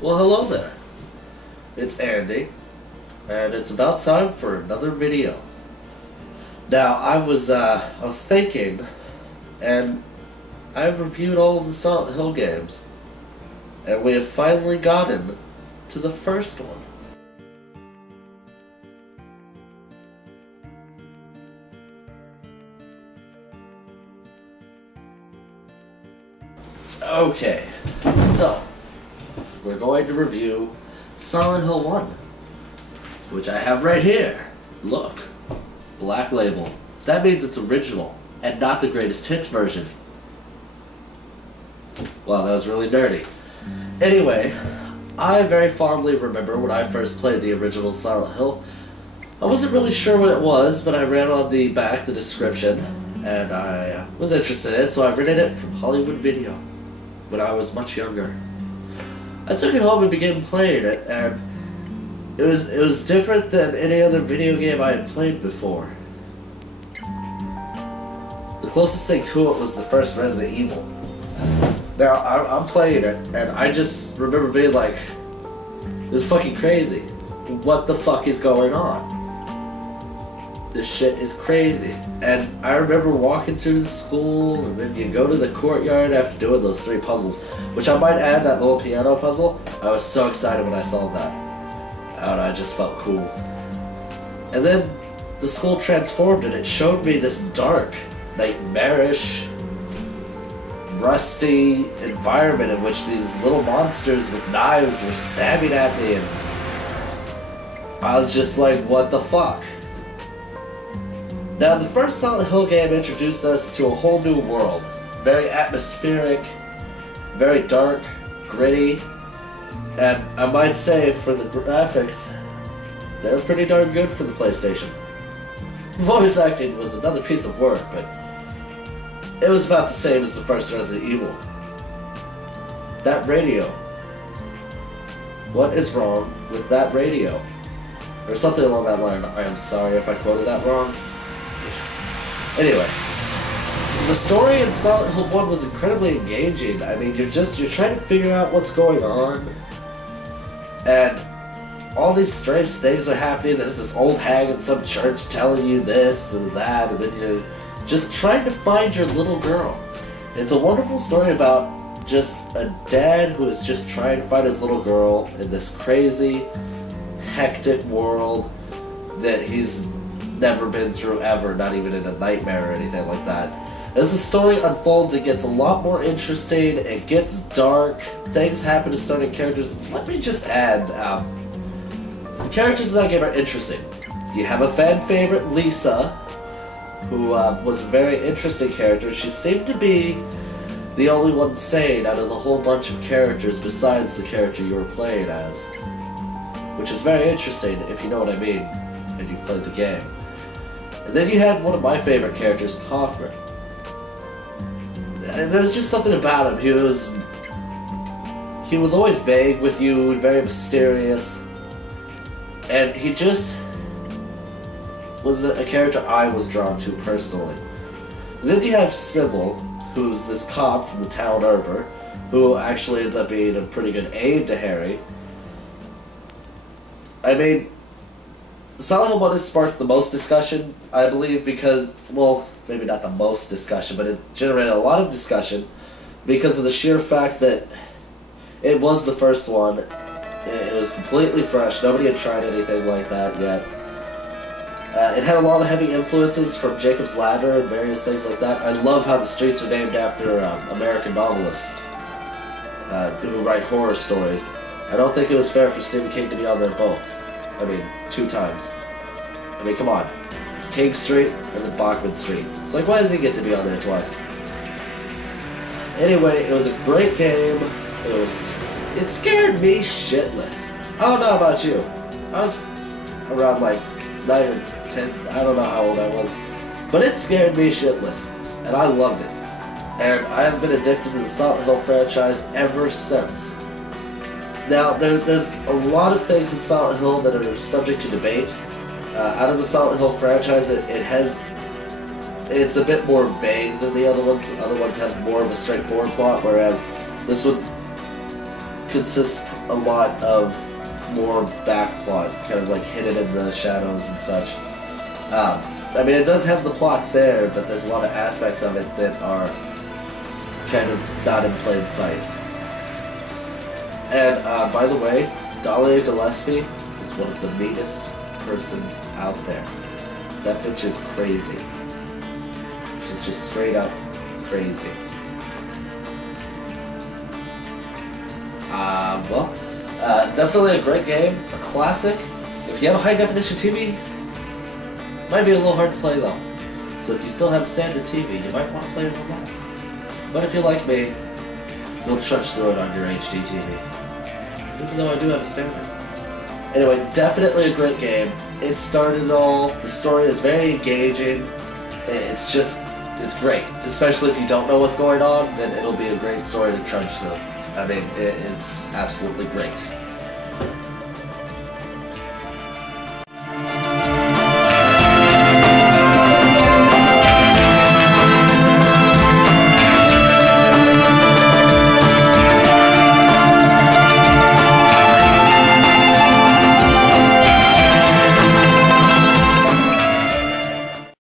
Well, hello there. It's Andy, and it's about time for another video. Now, I was thinking, and I've reviewed all of the Silent Hill games, and we have finally gotten to the first one. Okay, so we're going to review Silent Hill 1, which I have right here. Look, black label. That means it's original and not the greatest hits version. Wow, that was really nerdy. Anyway, I very fondly remember when I first played the original Silent Hill. I wasn't really sure what it was, but I read on the back the description, and I was interested in it, so I rented it from Hollywood Video when I was much younger. I took it home and began playing it, and it was different than any other video game I had played before. The closest thing to it was the first Resident Evil. Now, I'm playing it, and I just remember being like, this is fucking crazy. What the fuck is going on? This shit is crazy. And I remember walking through the school, and then you go to the courtyard after doing those 3 puzzles, which I might add, that little piano puzzle. I was so excited when I solved that. And I just felt cool. And then the school transformed, and it showed me this dark, nightmarish, rusty environment in which these little monsters with knives were stabbing at me, and I was just like, what the fuck? Now, the first Silent Hill game introduced us to a whole new world. Very atmospheric, very dark, gritty, and I might say, for the graphics, they're pretty darn good for the PlayStation. The voice acting was another piece of work, but it was about the same as the first Resident Evil. That radio. What is wrong with that radio? Or something along that line. I am sorry if I quoted that wrong. Anyway, the story in Silent Hill 1 was incredibly engaging. I mean, you're trying to figure out what's going on, and all these strange things are happening. There's this old hag in some church telling you this and that, and then you're just trying to find your little girl. It's a wonderful story about just a dad who is just trying to find his little girl in this crazy, hectic world that he's never been through ever, not even in a nightmare or anything like that. As the story unfolds, it gets a lot more interesting, it gets dark, things happen to certain characters. Let me just add, the characters in that game are interesting. You have a fan favorite, Lisa, who was a very interesting character. She seemed to be the only one sane out of the whole bunch of characters besides the character you were playing as. Which is very interesting, if you know what I mean, and you've played the game. And then you had one of my favorite characters, Kaufman. And there's just something about him. He was always vague with you, very mysterious, and he just was a character I was drawn to personally. And then you have Sybil, who's this cop from the town over, who actually ends up being a pretty good aide to Harry. I mean, Silent Hill 1 has sparked the most discussion, I believe, because, well, maybe not the most discussion, but it generated a lot of discussion because of the sheer fact that it was the first one. It was completely fresh. Nobody had tried anything like that yet. It had a lot of heavy influences from Jacob's Ladder and various things like that. I love how the streets are named after American novelists who write horror stories. I don't think it was fair for Stephen King to be on there both. I mean, 2 times. I mean, come on. King Street and then Bachman Street. It's like, why does he get to be on there twice? Anyway, it was a great game. It scared me shitless. I don't know about you. I was around like 9 or 10, I don't know how old I was. But it scared me shitless. And I loved it. And I have been addicted to the Silent Hill franchise ever since. Now, there's a lot of things in Silent Hill that are subject to debate. Out of the Silent Hill franchise, it's a bit more vague than the other ones. Other ones have more of a straightforward plot, whereas this one consists a lot of more backplot, kind of like hidden in the shadows and such. I mean, it does have the plot there, but there's a lot of aspects of it that are kind of not in plain sight. And by the way, Dahlia Gillespie is one of the meanest persons out there. That bitch is crazy. She's just straight up crazy. Well, definitely a great game, a classic. If you have a high-definition TV, it might be a little hard to play though. So if you still have a standard TV, you might want to play it on that. But if you're like me, you'll trudge through it on your HD TV. Even though I do have a standard. Anyway, definitely a great game. It started it all. The story is very engaging. It's great. Especially if you don't know what's going on, then it'll be a great story to trudge through. I mean, it's absolutely great.